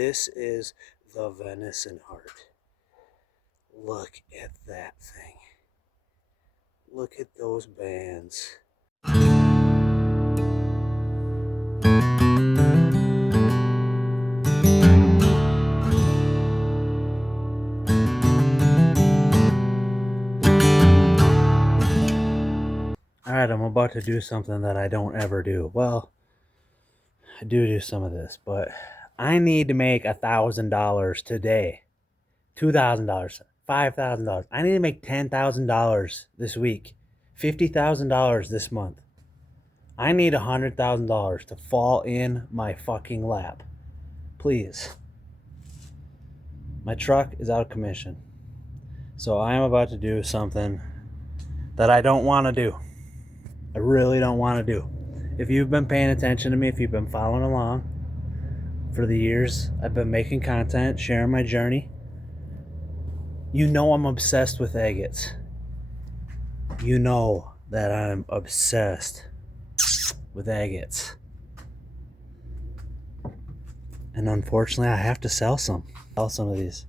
This is the venison heart. Look at that thing. Look at those bands. Alright, I'm about to do something that I don't ever do. Well, I do some of this, but I need to make $1,000 today. $2,000, $5,000. I need to make $10,000 this week. $50,000 this month. I need $100,000 to fall in my fucking lap. Please. My truck is out of commission. So I am about to do something that I don't want to do. I really don't want to do. If you've been paying attention to me, if you've been following along for the years I've been making content, sharing my journey, you know I'm obsessed with agates. You know that I'm obsessed with agates. And unfortunately, I have to sell some of these.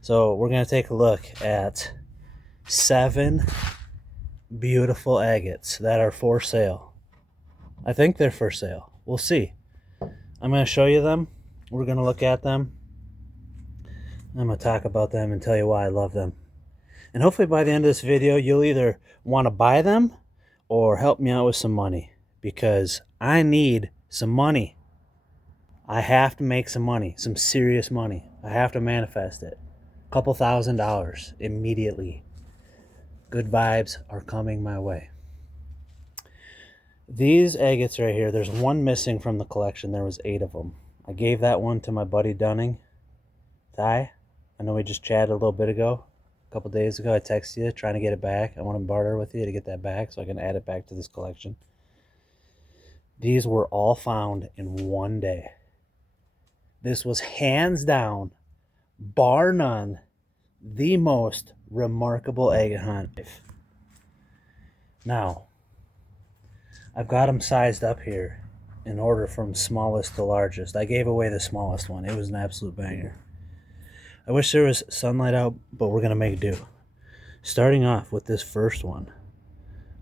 So we're going to take a look at 7 beautiful agates that are for sale. I think they're for sale. We'll see. I'm going to show you them. We're going to look at them. I'm going to talk about them and tell you why I love them. And hopefully by the end of this video, you'll either want to buy them or help me out with some money, because I need some money. I have to make some money, some serious money. I have to manifest it. A couple $1,000 immediately. Good vibes are coming my way. These agates right here, there's one missing from the collection. There was 8 of them. I gave that one to my buddy Dunning. Ty, I know we just chatted a little bit ago. A couple days ago, I texted you trying to get it back. I want to barter with you to get that back so I can add it back to this collection. These were all found in one day. This was hands down, bar none, the most remarkable agate hunt. Now, I've got them sized up here in order from smallest to largest. I gave away the smallest one. It was an absolute banger. I wish there was sunlight out, but we're going to make do. Starting off with this first one,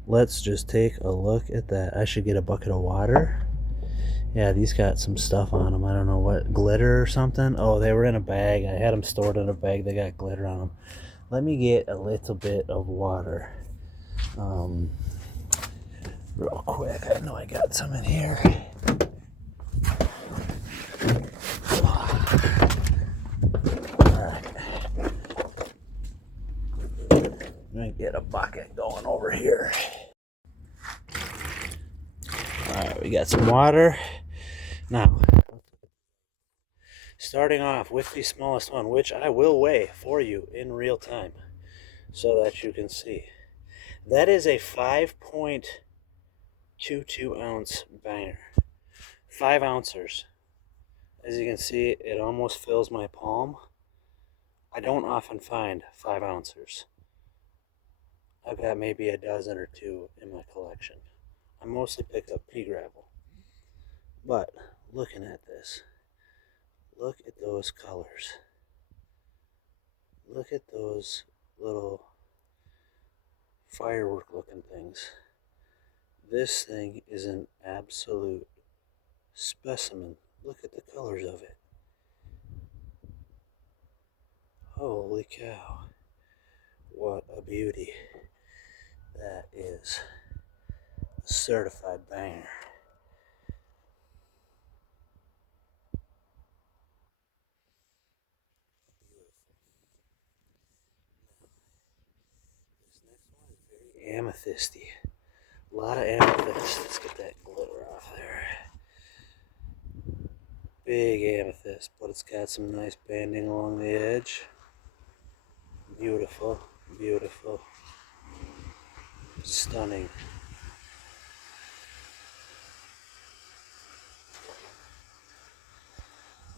let's just take a look at that. I should get a bucket of water. Yeah, these got some stuff on them. I don't know what, glitter or something. Oh, they were in a bag. I had them stored in a bag. They got glitter on them. Let me get a little bit of water. Real quick. I know I got some in here. Alright. Let me get a bucket going over here. Alright, we got some water. Now, starting off with the smallest one, which I will weigh for you in real time so that you can see. That is a 5.22 ounce banger. 5 ounces. As you can see, it almost fills my palm. I don't often find 5 ounces. I've got maybe a dozen or 2 in my collection. I mostly pick up pea gravel. But looking at this, look at those colors. Look at those little firework looking things. This thing is an absolute specimen. Look at the colors of it. Holy cow. What a beauty. That is a certified banger. Amethysty. A lot of amethyst. Let's get that glitter off there. Big amethyst, but it's got some nice banding along the edge. Beautiful, beautiful. Stunning.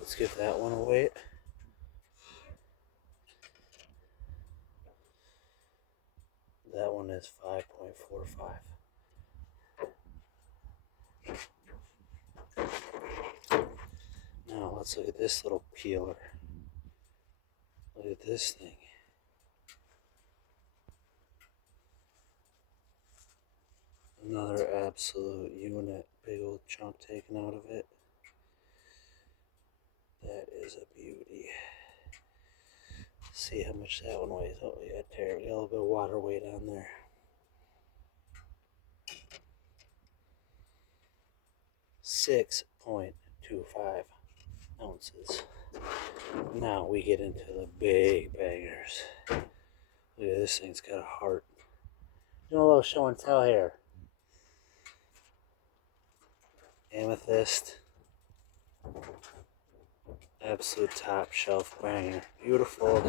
Let's give that one a weight. That one is 5.45. Now let's look at this little peeler. Look at this thing. Another absolute unit. Big old chunk taken out of it. That is a beauty. See how much that one weighs. Oh, yeah, terrible. Got a little bit of water weight on there. 6.25 ounces. Now we get into the big bangers. Look at this thing's got a heart. Doing a little show and tell here. Amethyst. Absolute top shelf banger. Beautiful.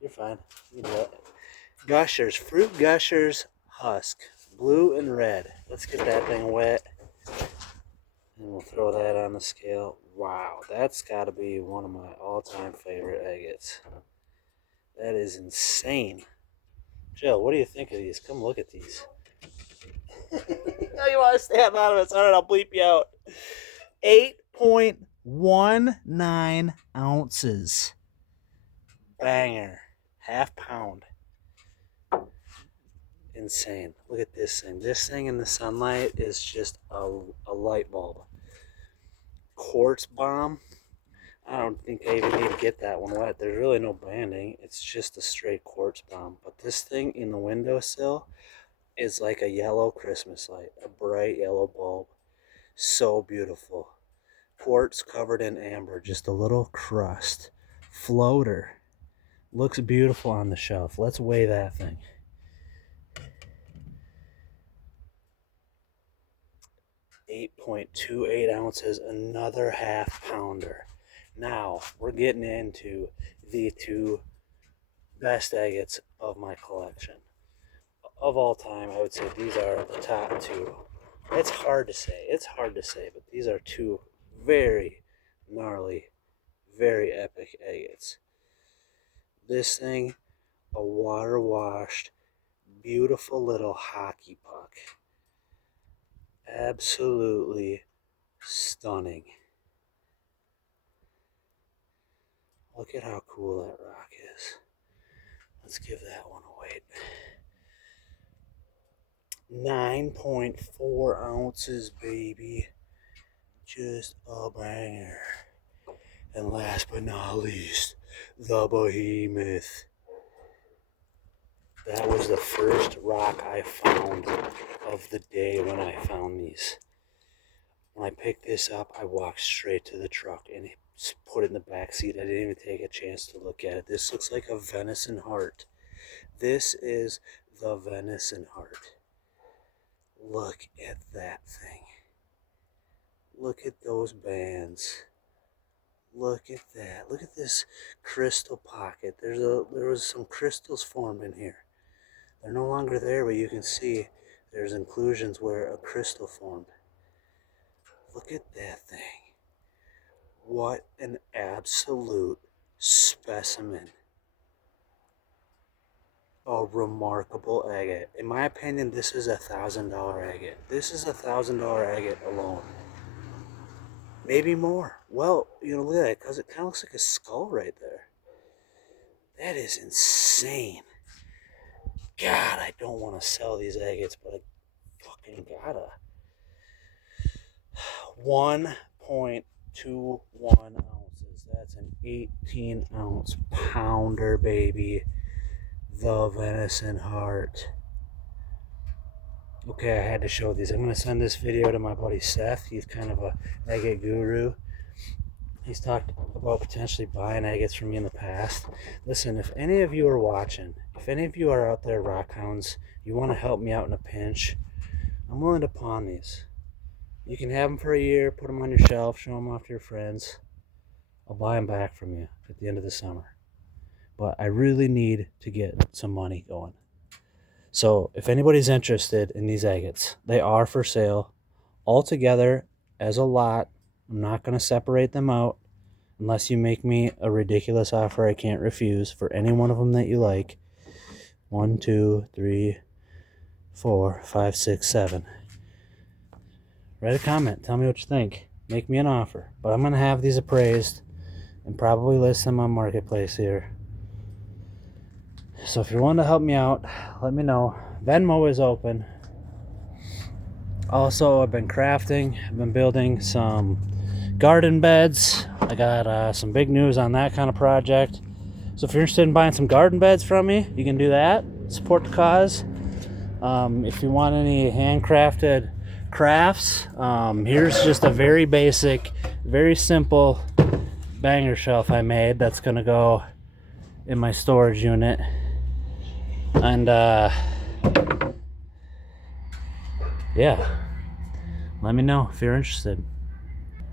You're fine. You can do it. Gushers. Fruit Gushers Husk. Blue and red. Let's get that thing wet. And we'll throw that on the scale. Wow, that's got to be one of my all-time favorite agates. That is insane. Jill, what do you think of these? Come look at these. Oh, you want to stay anonymous? All right, I'll bleep you out. 8.19 ounces. Banger. Half pound. Insane. Look at this thing. This thing in the sunlight is just a light bulb. Quartz bomb. I don't think I even need to get that one wet. There's really no banding. It's just a straight quartz bomb. But this thing in the windowsill is like a yellow Christmas light. A bright yellow bulb. So beautiful. Quartz covered in amber. Just a little crust. Floater. Looks beautiful on the shelf. Let's weigh that thing. 8.28 ounces, another half pounder. Now we're getting into the two best agates of my collection. Of all time, I would say these are the top two. It's hard to say. But these are two very gnarly, very epic agates. This thing, a water-washed, beautiful little hockey puck. Absolutely stunning. Look at how cool that rock is. Let's give that one a weight. 9.4 ounces, baby. Just a banger. And last but not least, the behemoth. That was the first rock I found of the day when I found these. When I picked this up, I walked straight to the truck and put it in the back seat. I didn't even take a chance to look at it. This looks like a venison heart. This is the venison heart. Look at that thing. Look at those bands. Look at that. Look at this crystal pocket. There was some crystals formed in here. They're no longer there, but you can see there's inclusions where a crystal formed. Look at that thing. What an absolute specimen. A remarkable agate. In my opinion, this is $1,000 agate. This is $1,000 agate alone. Maybe more. Well, look at that, because it kind of looks like a skull right there. That is insane. God, I don't want to sell these agates, but I fucking gotta. 1.21 ounces. That's an 18-ounce pounder, baby. The venison heart. Okay, I had to show these. I'm going to send this video to my buddy Seth. He's kind of a agate guru. He's talked about potentially buying agates from me in the past. Listen, if any of you are watching, if any of you are out there rock hounds, you want to help me out in a pinch, I'm willing to pawn these. You can have them for a year, put them on your shelf, show them off to your friends. I'll buy them back from you at the end of the summer. But I really need to get some money going. So if anybody's interested in these agates, they are for sale all together as a lot. I'm not going to separate them out unless you make me a ridiculous offer I can't refuse for any one of them that you like. 1, 2, 3, 4, 5, 6, 7. write a comment. Tell me what you think. Make me an offer. But I'm going to have these appraised and probably list them on Marketplace here. So if you're wanting to help me out, let me know. Venmo is open. Also, I've been crafting. I've been building some garden beds. I got some big news on that kind of project. So if you're interested in buying some garden beds from me, you can do that. Support the cause. If you want any handcrafted crafts, here's just a very basic, very simple banger shelf I made that's gonna go in my storage unit. And yeah, let me know if you're interested.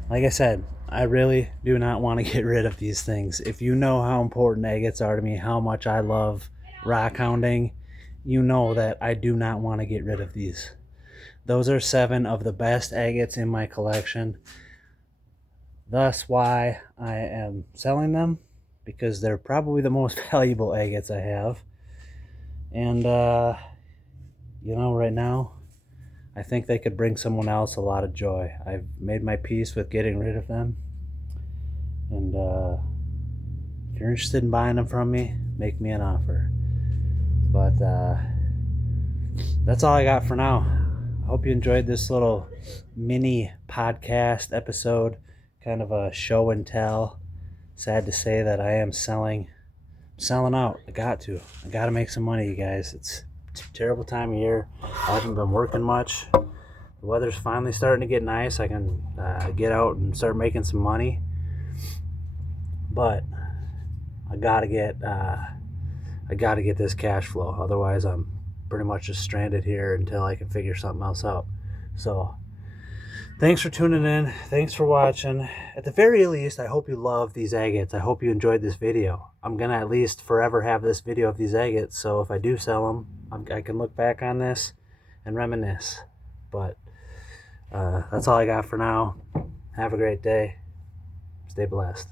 Like I said, I really do not want to get rid of these things. If you know how important agates are to me, how much I love rock hounding, you know that I do not want to get rid of these. Those are 7 of the best agates in my collection. Thus why I am selling them, because they're probably the most valuable agates I have. And you know, right now I think they could bring someone else a lot of joy. I've made my peace with getting rid of them. And if you're interested in buying them from me, make me an offer. But that's all I got for now. I hope you enjoyed this little mini podcast episode, kind of a show and tell. Sad to say that I am selling out. I got to make some money, you guys. It's a terrible time of year. I haven't been working much. The weather's finally starting to get nice. I can get out and start making some money. But I gotta get this cash flow. Otherwise, I'm pretty much just stranded here until I can figure something else out. So thanks for tuning in. Thanks for watching. At the very least, I hope you love these agates. I hope you enjoyed this video. I'm gonna at least forever have this video of these agates. So if I do sell them, I can look back on this and reminisce. But that's all I got for now. Have a great day. Stay blessed.